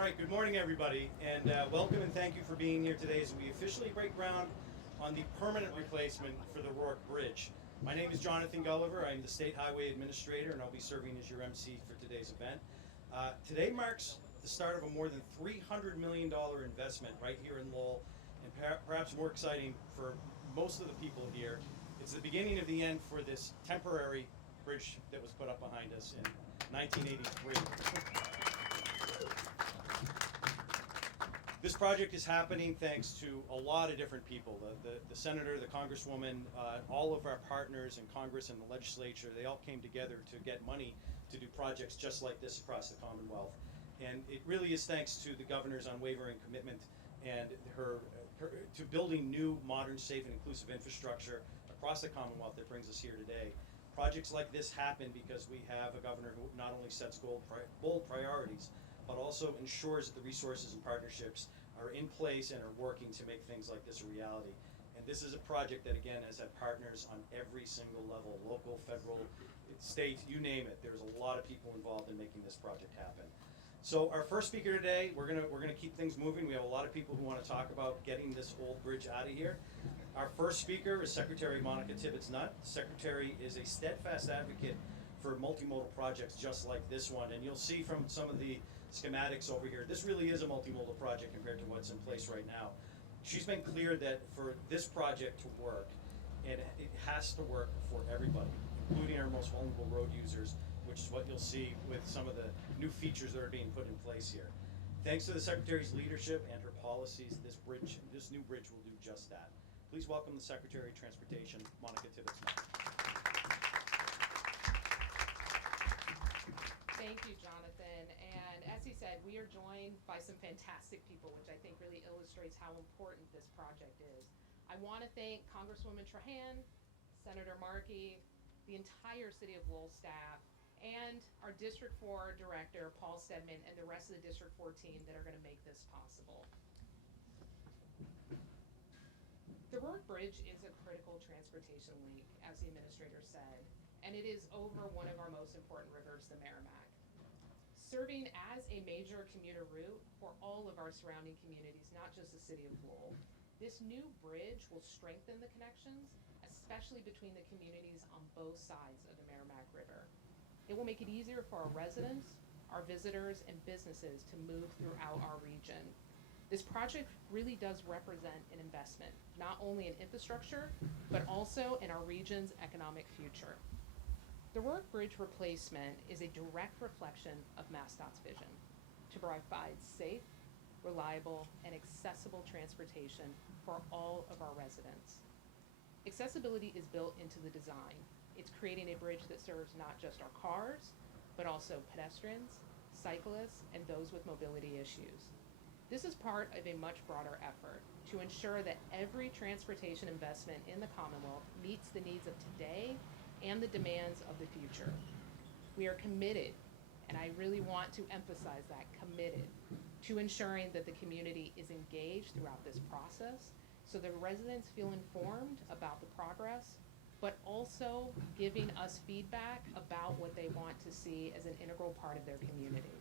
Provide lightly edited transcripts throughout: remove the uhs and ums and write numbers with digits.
right, good morning everybody, and welcome and thank you for being here today as we officially break ground on the permanent replacement for the Rourke Bridge. My name is Jonathan Gulliver. I'm the State Highway Administrator, and I'll be serving as your MC for today's event. Today marks the start of a more than $300 million investment right here in Lowell, and perhaps more exciting for most of the people here, it's the beginning of the end for this temporary bridge that was put up behind us in 1983. This project is happening thanks to a lot of different people. The senator, the congresswoman, all of our partners in Congress and the legislature, they all came together to get money to do projects just like this across the Commonwealth. And it really is thanks to the governor's unwavering commitment and her to building new, modern, safe, and inclusive infrastructure across the Commonwealth that brings us here today. Projects like this happen because we have a governor who not only sets bold priorities, but also ensures that the resources and partnerships are in place and are working to make things like this a reality. And this is a project that, again, has had partners on every single level, local, federal, state, you name it. There's a lot of people involved in making this project happen. So our first speaker today, we're gonna keep things moving. We have a lot of people who want to talk about getting this old bridge out of here. Our first speaker is Secretary Monica Tibbetts-Nutt. Secretary is a steadfast advocate for multimodal projects just like this one, and you'll see from some of the schematics over here, this really is a multimodal project compared to what's in place right now. She's been clear that for this project to work, it has to work for everybody, including our most vulnerable road users, which is what you'll see with some of the new features that are being put in place here. Thanks to the Secretary's leadership and her policies, this new bridge will do just that. Please welcome the Secretary of Transportation, Monica Tibbetts-Nutt. Thank you, Jonathan. And as he said, we are joined by some fantastic people, which I think really illustrates how important this project is. I want to thank Congresswoman Trahan, Senator Markey, the entire City of Lowell staff, and our District 4 Director, Paul Stedman, and the rest of the District 4 team that are going to make this possible. The Rourke Bridge is a critical transportation link, as the Administrator said, and it is over one of our most important rivers, the Merrimack. Serving as a major commuter route for all of our surrounding communities, not just the City of Lowell, this new bridge will strengthen the connections, especially between the communities on both sides of the Merrimack River. It will make it easier for our residents, our visitors, and businesses to move throughout our region. This project really does represent an investment, not only in infrastructure, but also in our region's economic future. The Rourke Bridge replacement is a direct reflection of MassDOT's vision to provide safe, reliable, and accessible transportation for all of our residents. Accessibility is built into the design. It's creating a bridge that serves not just our cars, but also pedestrians, cyclists, and those with mobility issues. This is part of a much broader effort to ensure that every transportation investment in the Commonwealth meets the needs of today and the demands of the future. We are committed, and I really want to emphasize that, committed to ensuring that the community is engaged throughout this process so the residents feel informed about the progress, but also giving us feedback about what they want to see as an integral part of their community.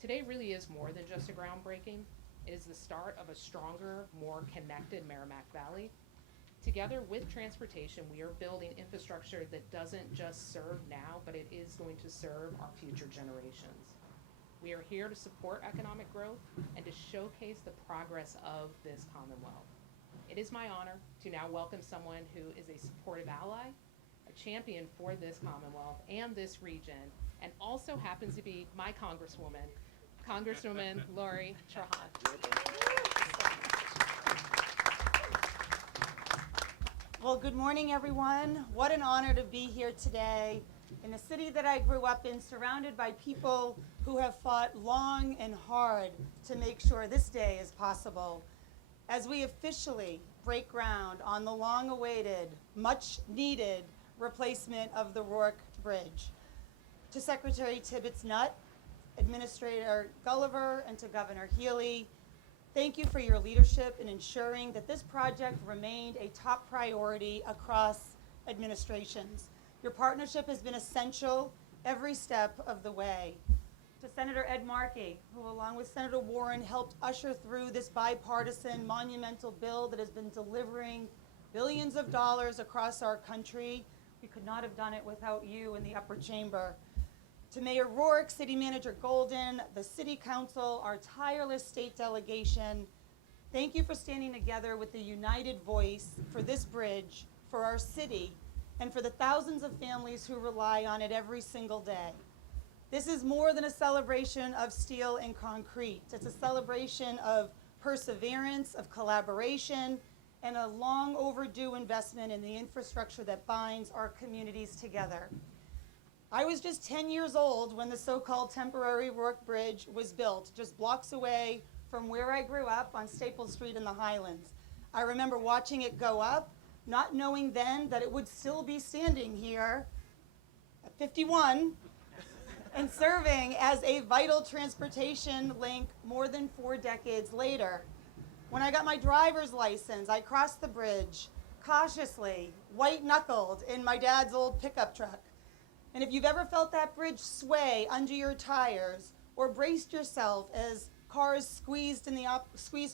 Today really is more than just a groundbreaking. It is the start of a stronger, more connected Merrimack Valley. Together with transportation, we are building infrastructure that doesn't just serve now, but it is going to serve our future generations. We are here to support economic growth and to showcase the progress of this Commonwealth. It is my honor to now welcome someone who is a supportive ally, a champion for this Commonwealth and this region, and also happens to be my Congresswoman, Congresswoman Lori Trahan. Well, good morning, everyone. What an honor to be here today in the city that I grew up in, surrounded by people who have fought long and hard to make sure this day is possible. As we officially break ground on the long-awaited, much-needed replacement of the Rourke Bridge. To Secretary Tibbetts-Nutt, Administrator Gulliver, and to Governor Healy, thank you for your leadership in ensuring that this project remained a top priority across administrations. Your partnership has been essential every step of the way. to Senator Ed Markey, who along with Senator Warren helped usher through this bipartisan monumental bill that has been delivering billions of dollars across our country. We could not have done it without you in the upper chamber. To Mayor Rourke, City Manager Golden, the City Council, our tireless state delegation, thank you for standing together with a united voice for this bridge, for our city, and for the thousands of families who rely on it every single day. This is more than a celebration of steel and concrete. It's a celebration of perseverance, of collaboration, and a long overdue investment in the infrastructure that binds our communities together. I was just 10 years old when the so-called temporary Rourke Bridge was built, just blocks away from where I grew up on Staple Street in the Highlands. I remember watching it go up, not knowing then that it would still be standing here at 51 and serving as a vital transportation link more than 4 decades later. When I got my driver's license, I crossed the bridge cautiously, white-knuckled in my dad's old pickup truck. And if you've ever felt that bridge sway under your tires or braced yourself as cars squeezed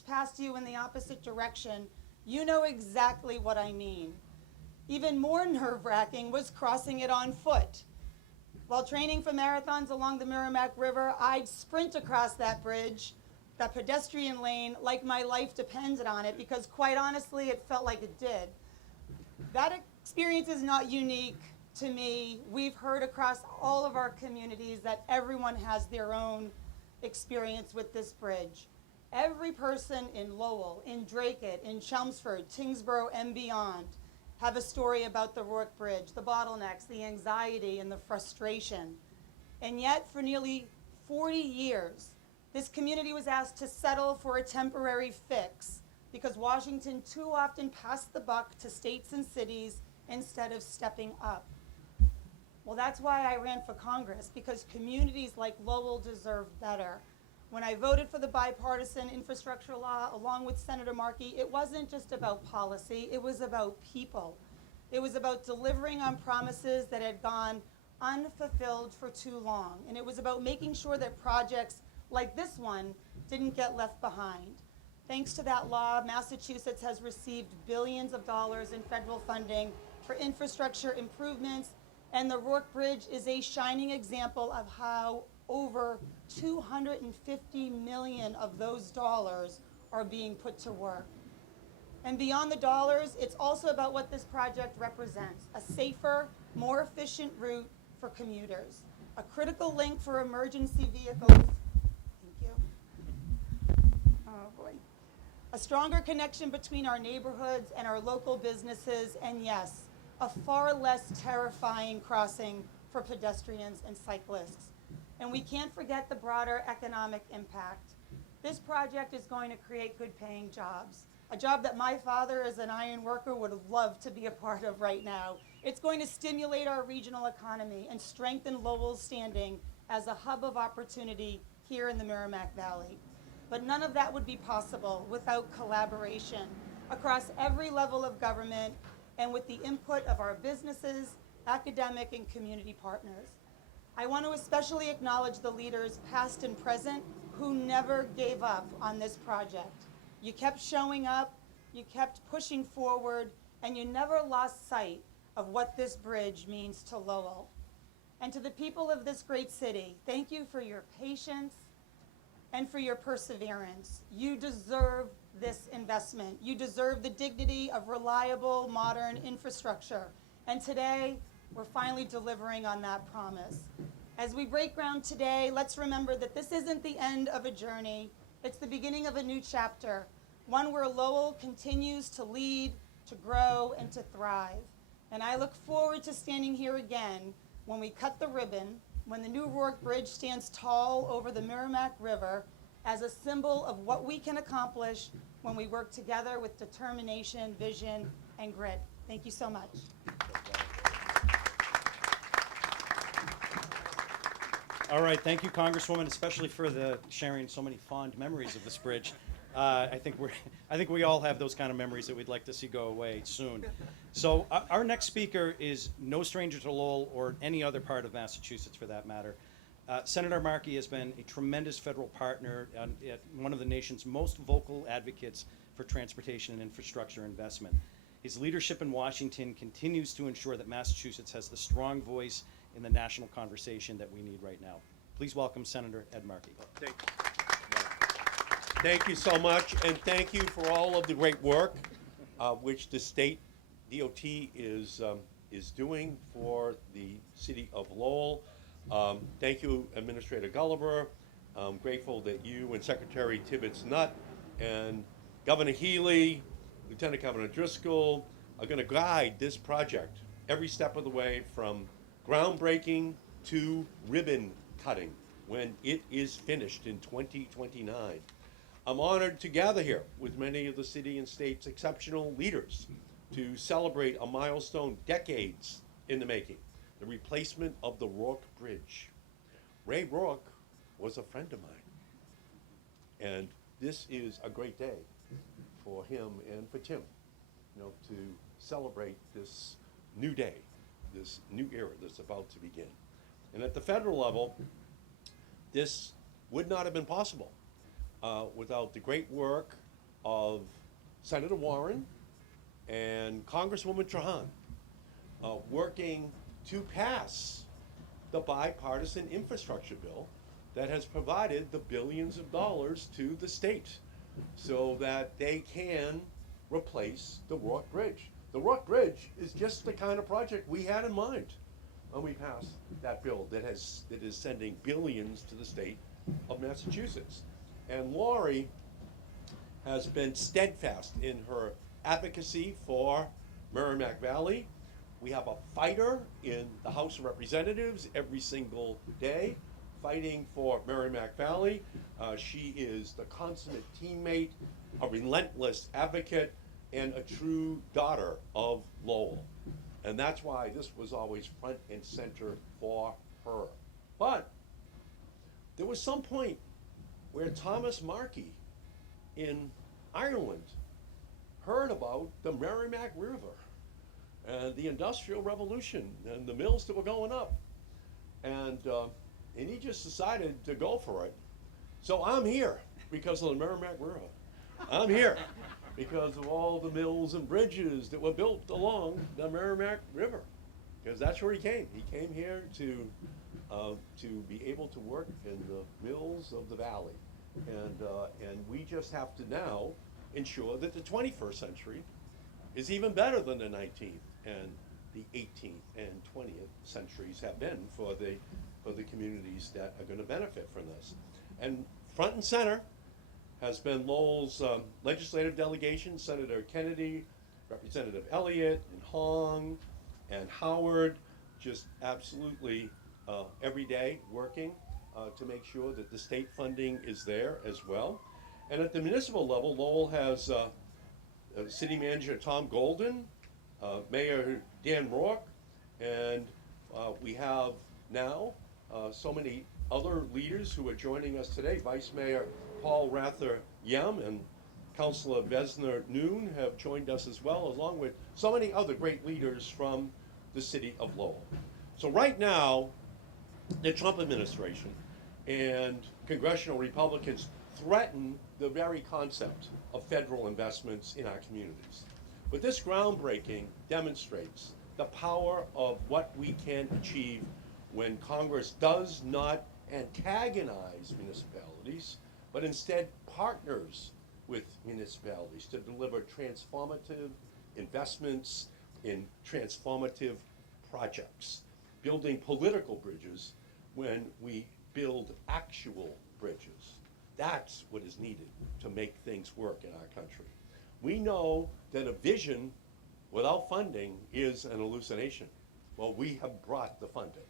past you in the opposite direction, you know exactly what I mean. Even more nerve-wracking was crossing it on foot. While training for marathons along the Merrimack River, I'd sprint across that bridge, that pedestrian lane, like my life depended on it, because quite honestly, it felt like it did. That experience is not unique to me. We've heard across all of our communities that everyone has their own experience with this bridge. Every person in Lowell, in Dracut, in Chelmsford, Tingsboro, and beyond have a story about the Rourke Bridge, the bottlenecks, the anxiety, and the frustration. And yet, for nearly 40 years, this community was asked to settle for a temporary fix because Washington too often passed the buck to states and cities instead of stepping up. Well, that's why I ran for Congress, because communities like Lowell deserve better. When I voted for the bipartisan infrastructure law along with Senator Markey, it wasn't just about policy, it was about people. It was about delivering on promises that had gone unfulfilled for too long. And it was about making sure that projects like this one didn't get left behind. Thanks to that law, Massachusetts has received billions of dollars in federal funding for infrastructure improvements, and the Rourke Bridge is a shining example of how over $250 million of those dollars are being put to work. And beyond the dollars, it's also about what this project represents: a safer, more efficient route for commuters, a critical link for emergency vehicles. Thank you. Oh boy. A stronger connection between our neighborhoods and our local businesses, and yes, a far less terrifying crossing for pedestrians and cyclists. And we can't forget the broader economic impact. This project is going to create good paying jobs, a job that my father as an iron worker would love to be a part of right now. It's going to stimulate our regional economy and strengthen Lowell's standing as a hub of opportunity here in the Merrimack Valley. But none of that would be possible without collaboration across every level of government and with the input of our businesses, academic, and community partners. I want to especially acknowledge the leaders, past and present, who never gave up on this project. You kept showing up, you kept pushing forward, and you never lost sight of what this bridge means to Lowell. And to the people of this great city, thank you for your patience and for your perseverance. You deserve this investment. You deserve the dignity of reliable, modern infrastructure. And today, we're finally delivering on that promise. As we break ground today, let's remember that this isn't the end of a journey. It's the beginning of a new chapter, one where Lowell continues to lead, to grow, and to thrive. And I look forward to standing here again when we cut the ribbon, when the new Rourke Bridge stands tall over the Merrimack River as a symbol of what we can accomplish when we work together with determination, vision, and grit. Thank you so much. All right, thank you, Congresswoman, especially for sharing so many fond memories of this bridge. I think we all have those kind of memories that we'd like to see go away soon. So our next speaker is no stranger to Lowell or any other part of Massachusetts, for that matter. Senator Markey has been a tremendous federal partner and one of the nation's most vocal advocates for transportation and infrastructure investment. His leadership in Washington continues to ensure that Massachusetts has the strong voice in the national conversation that we need right now. Please welcome Senator Ed Markey. Thank you so much, and thank you for all of the great work which the state DOT is doing for the city of Lowell. Thank you, Administrator Gulliver. I'm grateful that you and Secretary Tibbetts-Nutt and Governor Healy, Lieutenant Governor Driscoll are going to guide this project every step of the way, from groundbreaking to ribbon cutting when it is finished in 2029. I'm honored to gather here with many of the city and state's exceptional leaders to celebrate a milestone decades in the making, the replacement of the Rourke Bridge. Ray Rourke was a friend of mine, and this is a great day for him and for Tim, to celebrate this new day, this new era that's about to begin. And at the federal level, this would not have been possible without the great work of Senator Warren and Congresswoman Trahan working to pass the bipartisan infrastructure bill that has provided the billions of dollars to the state so that they can replace the Rourke Bridge. The Rourke Bridge is just the kind of project we had in mind when we passed that bill that is sending billions to the state of Massachusetts. And Lori has been steadfast in her advocacy for Merrimack Valley. We have a fighter in the House of Representatives every single day fighting for Merrimack Valley. She is the consummate teammate, a relentless advocate, and a true daughter of Lowell. And that's why this was always front and center for her. But there was some point where Thomas Markey in Ireland heard about the Merrimack River and the Industrial Revolution and the mills that were going up. And he just decided to go for it. So I'm here because of the Merrimack River. I'm here because of all the mills and bridges that were built along the Merrimack River. Because that's where he came. He came here to be able to work in the mills of the valley. And we just have to now ensure that the 21st century is even better than the 19th and the 18th and 20th centuries have been for the communities that are going to benefit from this. And front and center has been Lowell's legislative delegation, Senator Kennedy, Representative Elliott, and Hong, and Howard, just absolutely every day working to make sure that the state funding is there as well. And at the municipal level, Lowell has City Manager Tom Golden, Mayor Dan Rourke, and we have now so many other leaders who are joining us today. Vice Mayor Paul Rather Yem and Councilor Vesner Noon have joined us as well, along with so many other great leaders from the city of Lowell. So right now, the Trump administration and congressional Republicans threaten the very concept of federal investments in our communities. But this groundbreaking demonstrates the power of what we can achieve when Congress does not antagonize municipalities, but instead partners with municipalities to deliver transformative investments in transformative projects, building political bridges when we build actual bridges. That's what is needed to make things work in our country. We know that a vision without funding is an hallucination. Well, we have brought the funding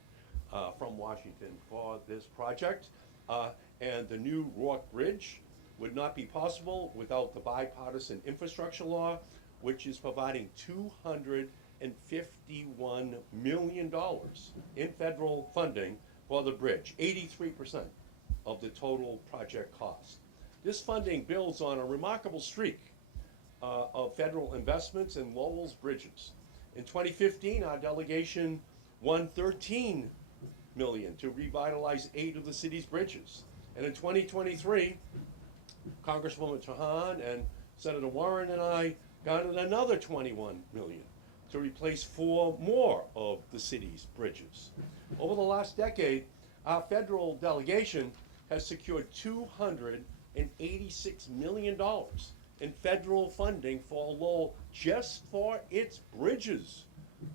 from Washington for this project, and the new Rourke Bridge would not be possible without the bipartisan infrastructure law, which is providing $251 million in federal funding for the bridge, 83% of the total project cost. This funding builds on a remarkable streak of federal investments in Lowell's bridges. In 2015, our delegation won $13 million to revitalize 8 of the city's bridges. And in 2023, Congresswoman Trahan and Senator Warren and I garnered another 21 million to replace 4 more of the city's bridges. Over the last decade, our federal delegation has secured $286 million in federal funding for Lowell just for its bridges,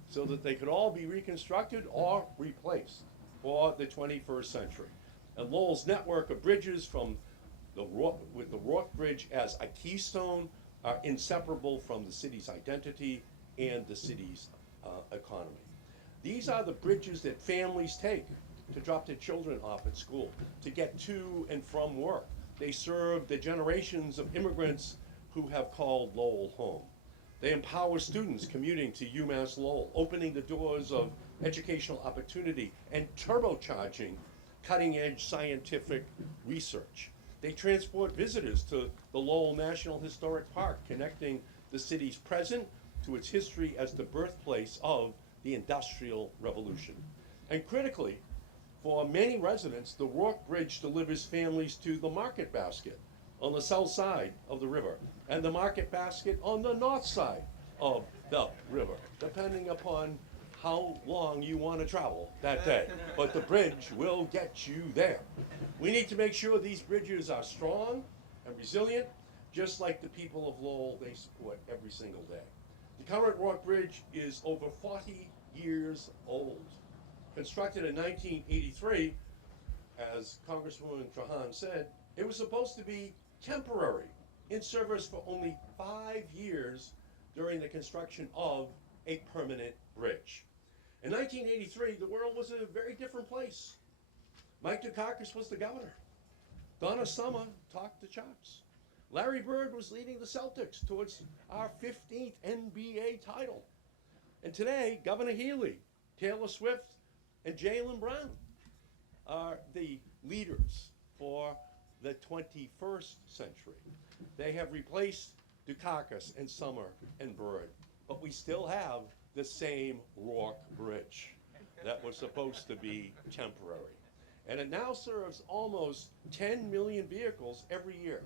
so that they could all be reconstructed or replaced for the 21st century. And Lowell's network of bridges with the Rourke Bridge as a keystone are inseparable from the city's identity and the city's economy. These are the bridges that families take to drop their children off at school, to get to and from work. They serve the generations of immigrants who have called Lowell home. They empower students commuting to UMass Lowell, opening the doors of educational opportunity and turbocharging cutting-edge scientific research. They transport visitors to the Lowell National Historic Park, connecting the city's present to its history as the birthplace of the Industrial Revolution. And critically, for many residents, the Rourke Bridge delivers families to the Market Basket on the south side of the river and the Market Basket on the north side of the river, depending upon how long you want to travel that day. But the bridge will get you there. We need to make sure these bridges are strong and resilient, just like the people of Lowell they support every single day. The current Rourke Bridge is over 40 years old. Constructed in 1983, as Congresswoman Trahan said, it was supposed to be temporary, in service for only 5 years during the construction of a permanent bridge. In 1983, the world was a very different place. Mike Dukakis was the governor. Donna Summer talked the charts. Larry Bird was leading the Celtics towards our 15th NBA title. And today, Governor Healy, Taylor Swift, and Jaylen Brown are the leaders for the 21st century. They have replaced Dukakis and Summer and Bird, but we still have the same Rourke Bridge that was supposed to be temporary. And it now serves almost 10 million vehicles every year,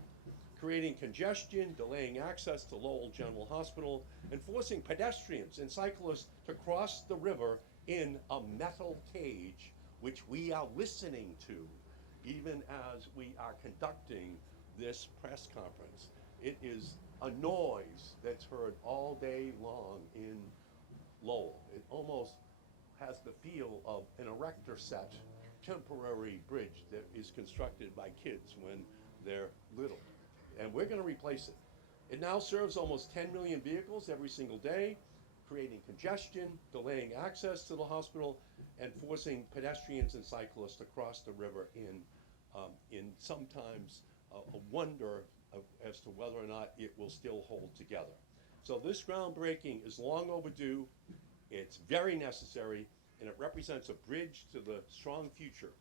creating congestion, delaying access to Lowell General Hospital, and forcing pedestrians and cyclists to cross the river in a metal cage, which we are listening to even as we are conducting this press conference. It is a noise that's heard all day long in Lowell. It almost has the feel of an erector set temporary bridge that is constructed by kids when they're little. And we're going to replace it. It now serves almost 10 million vehicles every single day, creating congestion, delaying access to the hospital, and forcing pedestrians and cyclists to cross the river in sometimes a wonder as to whether or not it will still hold together. So this groundbreaking is long overdue. It's very necessary, and it represents a bridge to the strong future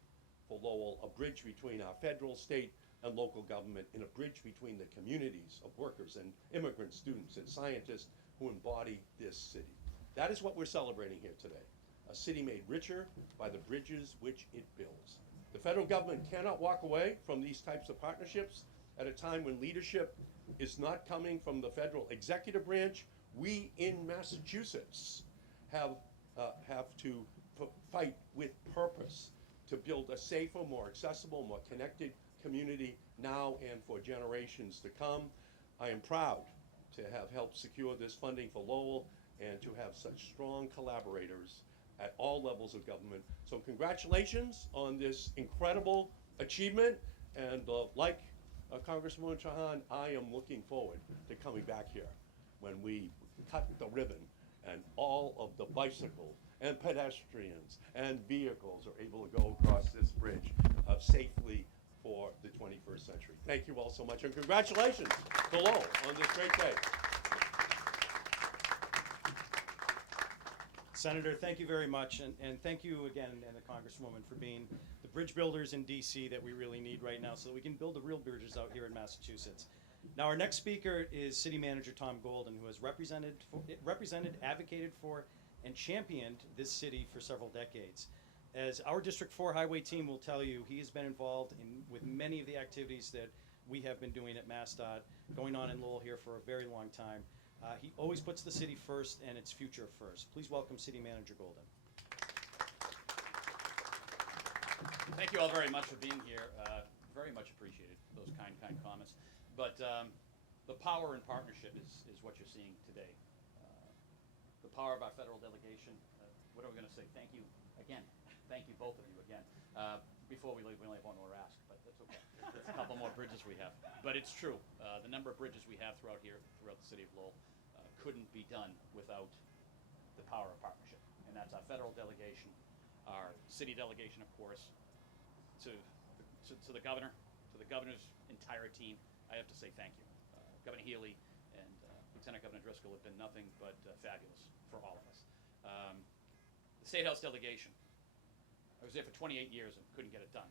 for Lowell, a bridge between our federal, state, and local government, and a bridge between the communities of workers and immigrants, students, and scientists who embody this city. That is what we're celebrating here today, a city made richer by the bridges which it builds. The federal government cannot walk away from these types of partnerships at a time when leadership is not coming from the federal executive branch. We in Massachusetts have to fight with purpose to build a safer, more accessible, more connected community now and for generations to come. I am proud to have helped secure this funding for Lowell and to have such strong collaborators at all levels of government. So congratulations on this incredible achievement, and like Congresswoman Trahan, I am looking forward to coming back here when we cut the ribbon and all of the bicycle and pedestrians and vehicles are able to go across this bridge safely for the 21st century. Thank you all so much, and congratulations to Lowell on this great day. Senator, thank you very much, and thank you again, and the Congresswoman, for being the bridge builders in DC that we really need right now so that we can build the real bridges out here in Massachusetts. Now, our next speaker is City Manager Tom Golden, who has represented, advocated for, and championed this city for several decades. As our District 4 Highway team will tell you, he has been involved with many of the activities that we have been doing at MassDOT, going on in Lowell here for a very long time. He always puts the city first and its future first. Please welcome City Manager Golden. Thank you all very much for being here. Very much appreciated those kind comments. But the power and partnership is what you're seeing today. The power of our federal delegation. What are we going to say? Thank you again. Thank you, both of you again. Before we leave, we only have one more ask, but that's okay. There's a couple more bridges we have. But it's true. The number of bridges we have throughout the city of Lowell, couldn't be done without the power of partnership. And that's our federal delegation, our city delegation, of course, to the governor, to the governor's entire team. I have to say thank you. Governor Healy and Lieutenant Governor Driscoll have been nothing but fabulous for all of us. The State House delegation. I was there for 28 years and couldn't get it done.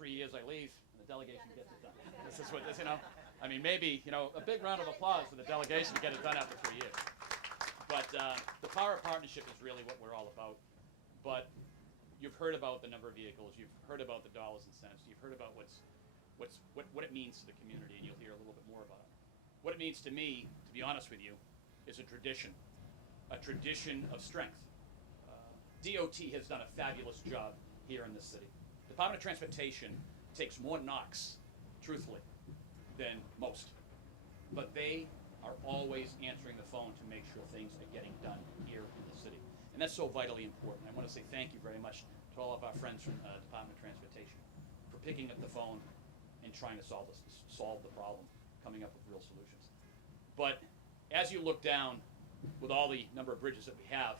3 years I leave, and the delegation gets it done. This is what, I mean, maybe, a big round of applause for the delegation to get it done after 3 years. But the power of partnership is really what we're all about. But you've heard about the number of vehicles, you've heard about the dollars and cents, you've heard about what it means to the community, and you'll hear a little bit more about it. What it means to me, to be honest with you, is a tradition of strength. DOT has done a fabulous job here in this city. Department of Transportation takes more knocks, truthfully, than most. But they are always answering the phone to make sure things are getting done here in the city. And that's so vitally important. I want to say thank you very much to all of our friends from Department of Transportation for picking up the phone and trying to solve the problem, coming up with real solutions. But as you look down with all the number of bridges that we have,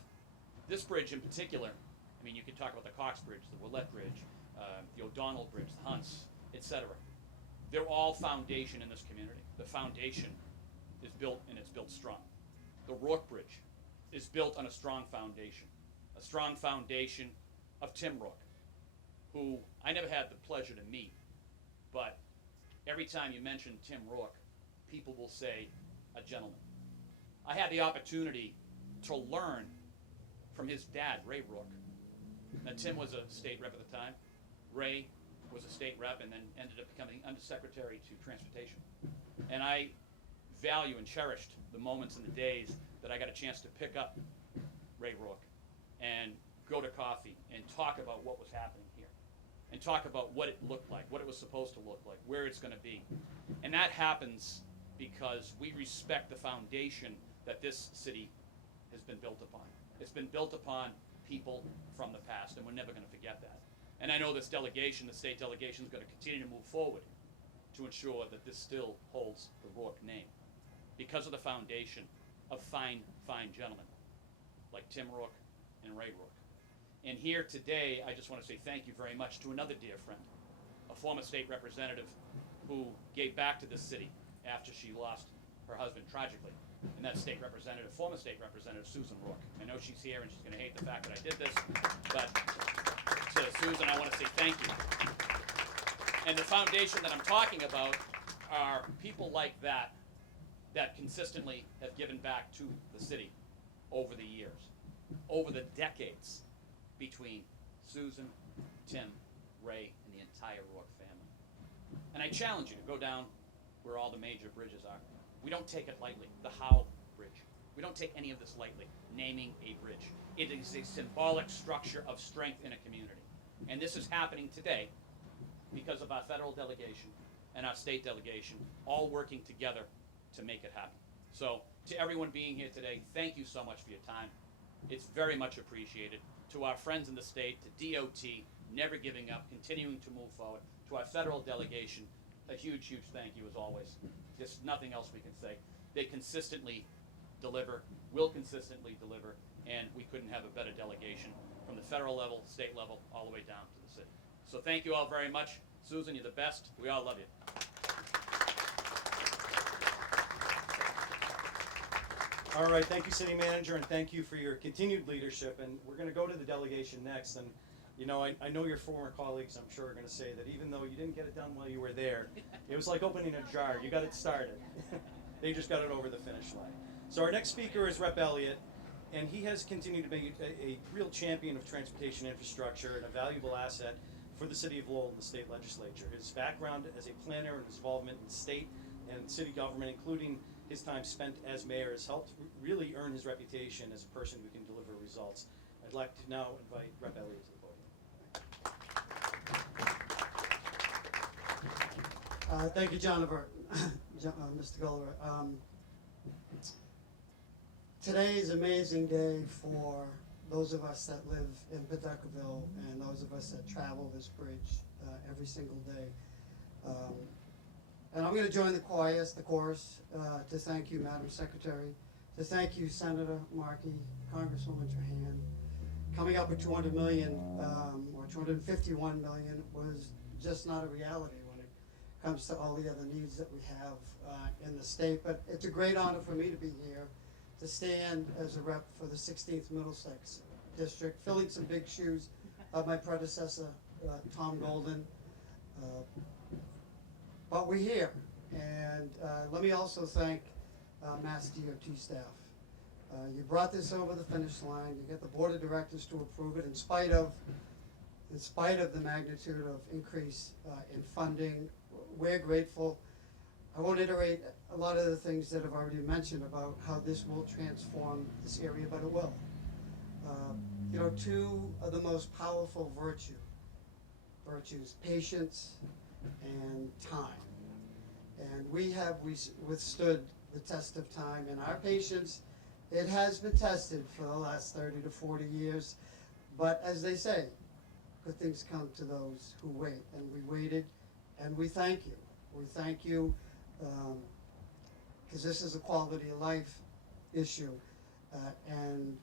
this bridge in particular, I mean, you could talk about the Cox Bridge, the Willette Bridge, the O'Donnell Bridge, the Hunts, etc. They're all foundation in this community. The foundation is built, and it's built strong. The Rourke Bridge is built on a strong foundation of Tim Rourke, who I never had the pleasure to meet, but every time you mention Tim Rourke, people will say, a gentleman. I had the opportunity to learn from his dad, Ray Rourke. Now, Tim was a state rep at the time. Ray was a state rep and then ended up becoming Undersecretary to Transportation. And I value and cherished the moments and the days that I got a chance to pick up Ray Rourke and go to coffee and talk about what was happening here and talk about what it looked like, what it was supposed to look like, where it's going to be. And that happens because we respect the foundation that this city has been built upon. It's been built upon people from the past, and we're never going to forget that. And I know this delegation, the state delegation, is going to continue to move forward to ensure that this still holds the Rourke name because of the foundation of fine gentlemen like Tim Rourke and Ray Rourke. And here today, I just want to say thank you very much to another dear friend, a former state representative who gave back to this city after she lost her husband tragically. And that's former state representative Susan Rourke. I know she's here and she's going to hate the fact that I did this, but to Susan, I want to say thank you. And the foundation that I'm talking about are people like that consistently have given back to the city over the years, over the decades between Susan, Tim, Ray, and the entire Rourke family. And I challenge you to go down where all the major bridges are. We don't take it lightly. The Howe Bridge. We don't take any of this lightly, naming a bridge. It is a symbolic structure of strength in a community. And this is happening today because of our federal delegation and our state delegation all working together to make it happen. So to everyone being here today, thank you so much for your time. It's very much appreciated. To our friends in the state, to DOT, never giving up, continuing to move forward. To our federal delegation, a huge, huge thank you as always. There's nothing else we can say. They consistently deliver, will consistently deliver, and we couldn't have a better delegation from the federal level, state level, all the way down to the city. So thank you all very much. Susan, you're the best. We all love you. All right, thank you, City Manager, and thank you for your continued leadership. And we're going to go to the delegation next. And I know your former colleagues, I'm sure, are going to say that even though you didn't get it done while you were there, it was like opening a jar. You got it started. They just got it over the finish line. So our next speaker is Rep. Elliott. And he has continued to be a real champion of transportation infrastructure and a valuable asset for the city of Lowell and the state legislature. His background as a planner and his involvement in state and city government, including his time spent as mayor, has helped really earn his reputation as a person who can deliver results. I'd like to now invite Rep. Elliott to the podium. Thank you, Mr. Gulliver. Today is an amazing day for those of us that live in Pawtuckaville and those of us that travel this bridge every single day. And I'm going to join the chorus to thank you, Madam Secretary, to thank you, Senator Markey, Congresswoman Trahan. Coming up with 200 million or 251 million was just not a reality when it comes to all the other needs that we have in the state. But it's a great honor for me to be here, to stand as a rep for the 16th Middlesex District, filling some big shoes of my predecessor, Tom Golden. But we're here, and let me also thank Mass DOT staff. You brought this over the finish line. You get the board of directors to approve it in spite of the magnitude of increase in funding. We're grateful. I won't iterate a lot of the things that I've already mentioned about how this will transform this area, but it will. You know, two of the most powerful virtues, patience and time. And we have withstood the test of time, and our patience, it has been tested for the last 30 to 40 years. But as they say, good things come to those who wait, and we waited, and we thank you. We thank you because this is a quality of life issue. And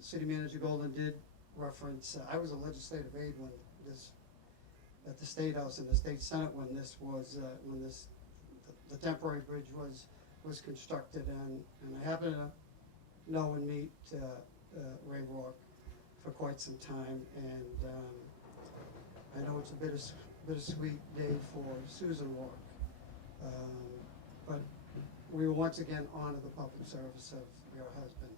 City Manager Golden did reference, I was a legislative aide when this, at the State House and the State Senate when this was, the temporary bridge was constructed, and I happen to know and meet Ray Rourke for quite some time, and I know it's a bittersweet day for Susan Rourke, but we will once again honor the public service of your husband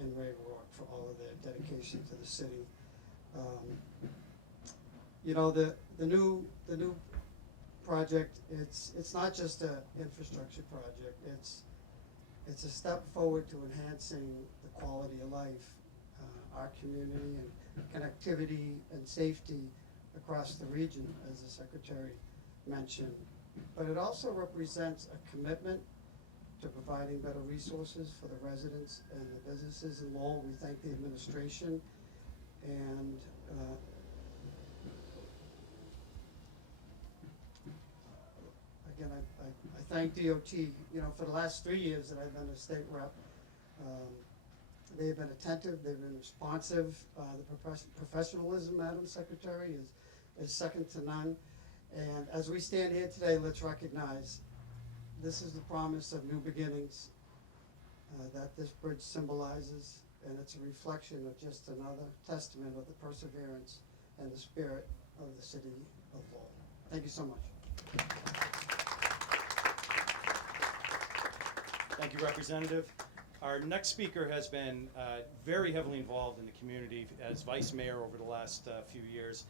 and Ray Rourke for all of their dedication to the city. You know, the new project, it's not just an infrastructure project. It's a step forward to enhancing the quality of life, our community, and connectivity and safety across the region, as the Secretary mentioned. But it also represents a commitment to providing better resources for the residents and the businesses in Lowell. We thank the administration, and again, I thank DOT. You know, for the last 3 years that I've been a state rep, they've been attentive, they've been responsive. The professionalism, Madam Secretary, is second to none. And as we stand here today, let's recognize this is the promise of new beginnings that this bridge symbolizes, and it's a reflection of just another testament of the perseverance and the spirit of the city of Lowell. Thank you so much. Thank you, Representative. Our next speaker has been very heavily involved in the community as vice mayor over the last few years,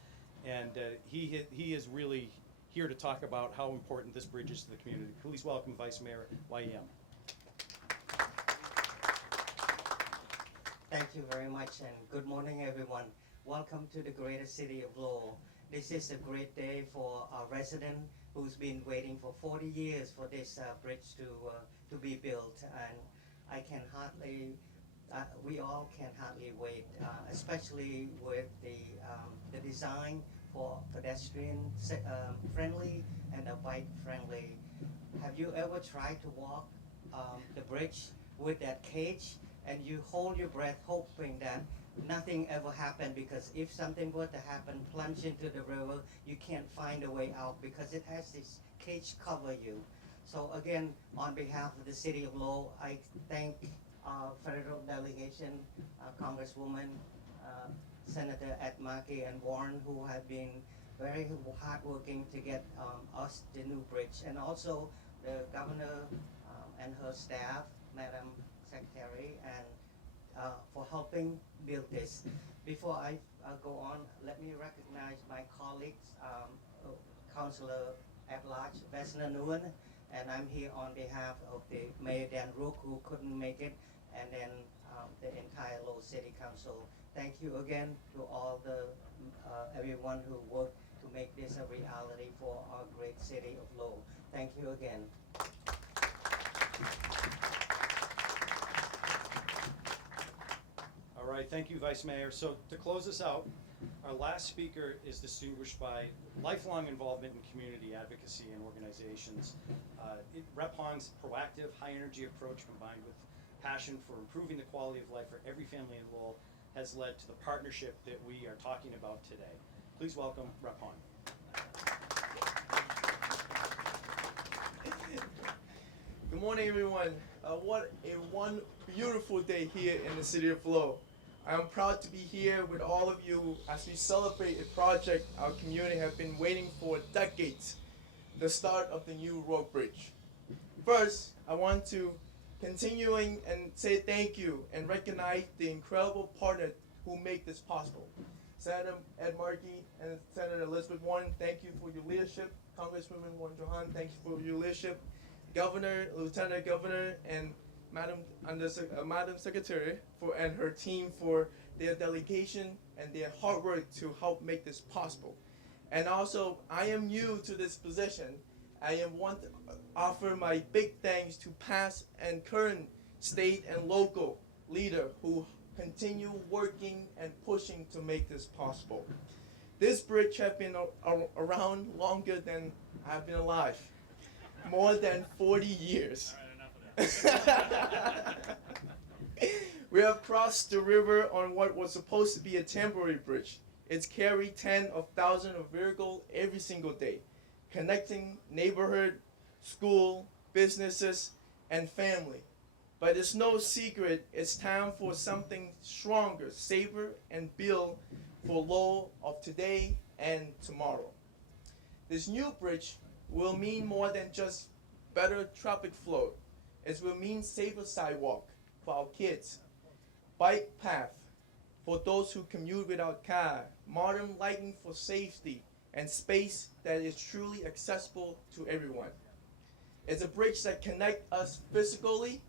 and he is really here to talk about how important this bridge is to the community. Please welcome Vice Mayor YEM. Thank you very much, and good morning, everyone. Welcome to the greater city of Lowell. This is a great day for our resident who's been waiting for 40 years for this bridge to be built, and I can hardly, we all can hardly wait, especially with the design for pedestrian friendly and a bike friendly. Have you ever tried to walk the bridge with that cage and you hold your breath hoping that nothing ever happened, because if something were to happen, plunge into the river, you can't find a way out because it has this cage cover you. So again, on behalf of the city of Lowell, I thank our federal delegation, Congresswoman, Senator Ed Markey and Warren, who have been very hardworking to get us the new bridge, and also the governor and her staff, Madam secretary, and for helping build this. Before I go on, let me recognize my colleagues, Councillor at Large Vesna Nguyen, and I'm here on behalf of the Mayor Dan Rourke, who couldn't make it, and then the entire Lowell City Council. Thank you again to all the everyone who worked to make this a reality for our great city of Lowell. Thank you again. All right, thank you, Vice Mayor. So to close this out, our last speaker is distinguished by lifelong involvement in community advocacy and organizations. Rep. Hong's proactive, high-energy approach combined with passion for improving the quality of life for every family in Lowell has led to the partnership that we are talking about today. Please welcome Rep. Hong. Good morning, everyone. What one beautiful day here in the city of Lowell. I'm proud to be here with all of you as we celebrate a project our community have been waiting for decades, the start of the new Rourke Bridge. First, I want to continuing and say thank you and recognize the incredible partner who make this possible. Senator Ed Markey and Senator Elizabeth Warren, thank you for your leadership. Congresswoman Warren Johan, thank you for your leadership. Governor, Lieutenant Governor, and Madam Secretary and her team for their delegation and their hard work to help make this possible. And also, I am new to this position. I want to offer my big thanks to past and current state and local leader who continue working and pushing to make this possible. This bridge has been around longer than I've been alive, more than 40 years. We have crossed the river on what was supposed to be a temporary bridge. It's carried tens of thousands of vehicles every single day, connecting neighborhood, school, businesses, and family. But it's no secret it's time for something stronger, safer, and built for Lowell of today and tomorrow. This new bridge will mean more than just better traffic flow. It will mean safer sidewalk for our kids, bike path for those who commute without car, modern lighting for safety, and space that is truly accessible to everyone. It's a bridge that connects us physically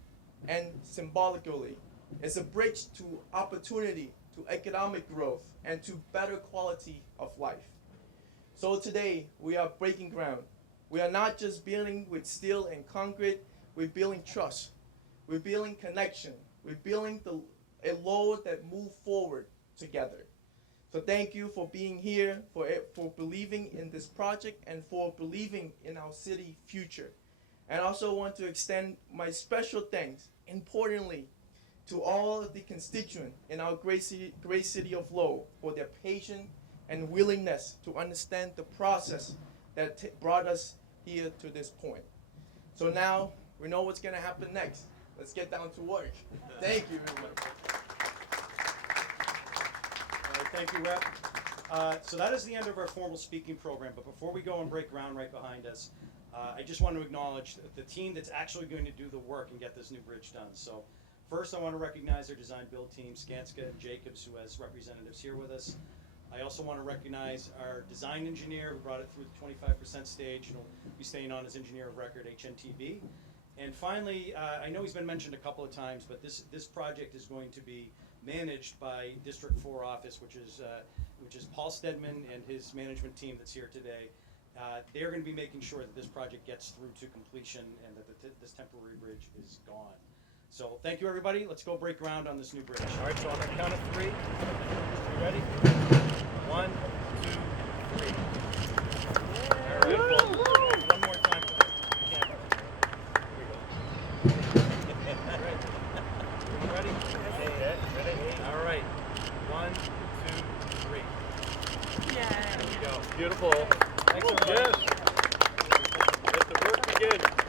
and symbolically. It's a bridge to opportunity, to economic growth, and to better quality of life. So today, we are breaking ground. We are not just building with steel and concrete, we're building trust. We're building connection. We're building a Lowell that move forward together. So thank you for being here, for believing in this project, and for believing in our city future. And I also want to extend my special thanks, importantly, to all of the constituents in our great city of Lowell for their patience and willingness to understand the process that brought us here to this point. So now we know what's going to happen next. Let's get down to work. Thank you, everyone. All right, thank you, Rep. So that is the end of our formal speaking program, but before we go and break ground right behind us, I just want to acknowledge the team that's actually going to do the work and get this new bridge done. So first I want to recognize our design build team, Skanska and Jacobs, who has representatives here with us. I also want to recognize our design engineer who brought it through the 25% stage and will be staying on as engineer of record, HNTV. And finally, I know he's been mentioned a couple of times, but this project is going to be managed by District 4 office, which is Paul Stedman and his management team that's here today. They're going to be making sure that this project gets through to completion and that this temporary bridge is gone. So thank you, everybody. Let's go break ground on this new bridge. All right, so on the count of three. You ready? 1, 2, 3. All right, well, one more time for the camera. Here we go. All right. You ready? Okay, ready? All right. 1, 2, 3. Yeah. There we go. Beautiful. Thanks, everybody. Yes. Let the work begin.